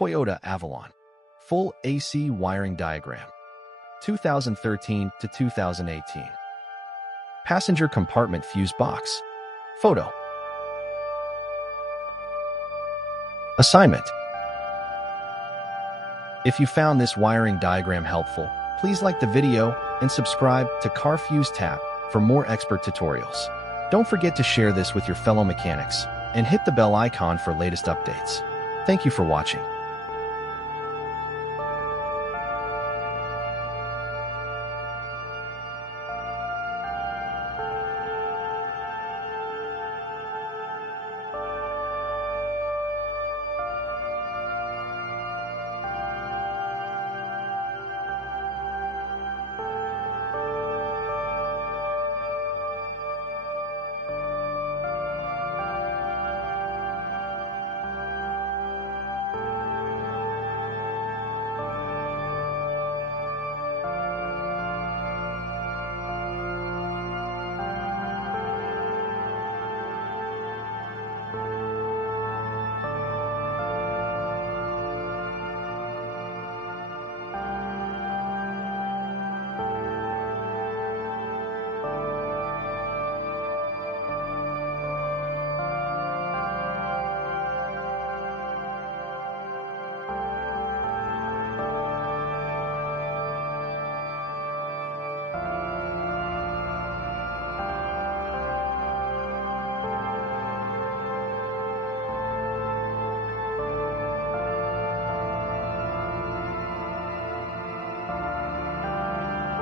Toyota Avalon. Full AC wiring diagram. 2013 to 2018. Passenger compartment fuse box. Photo. Assignment. If you found this wiring diagram helpful, please like the video and subscribe to Car Fuse Tap for more expert tutorials. Don't forget to share this with your fellow mechanics and hit the bell icon for latest updates. Thank you for watching.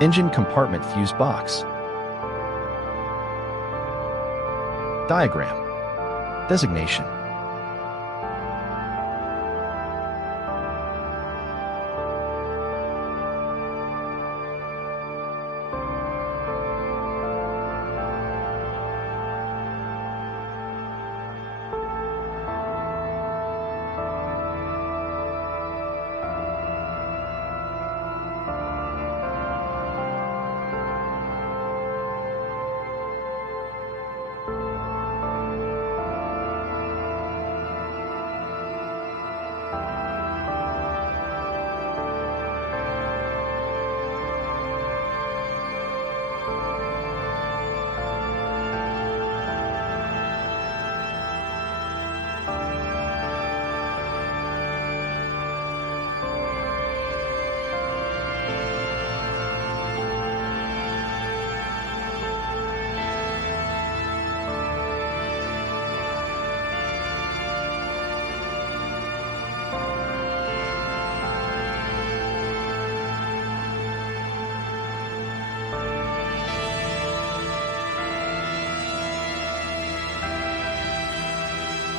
Engine compartment fuse box. Diagram. Designation.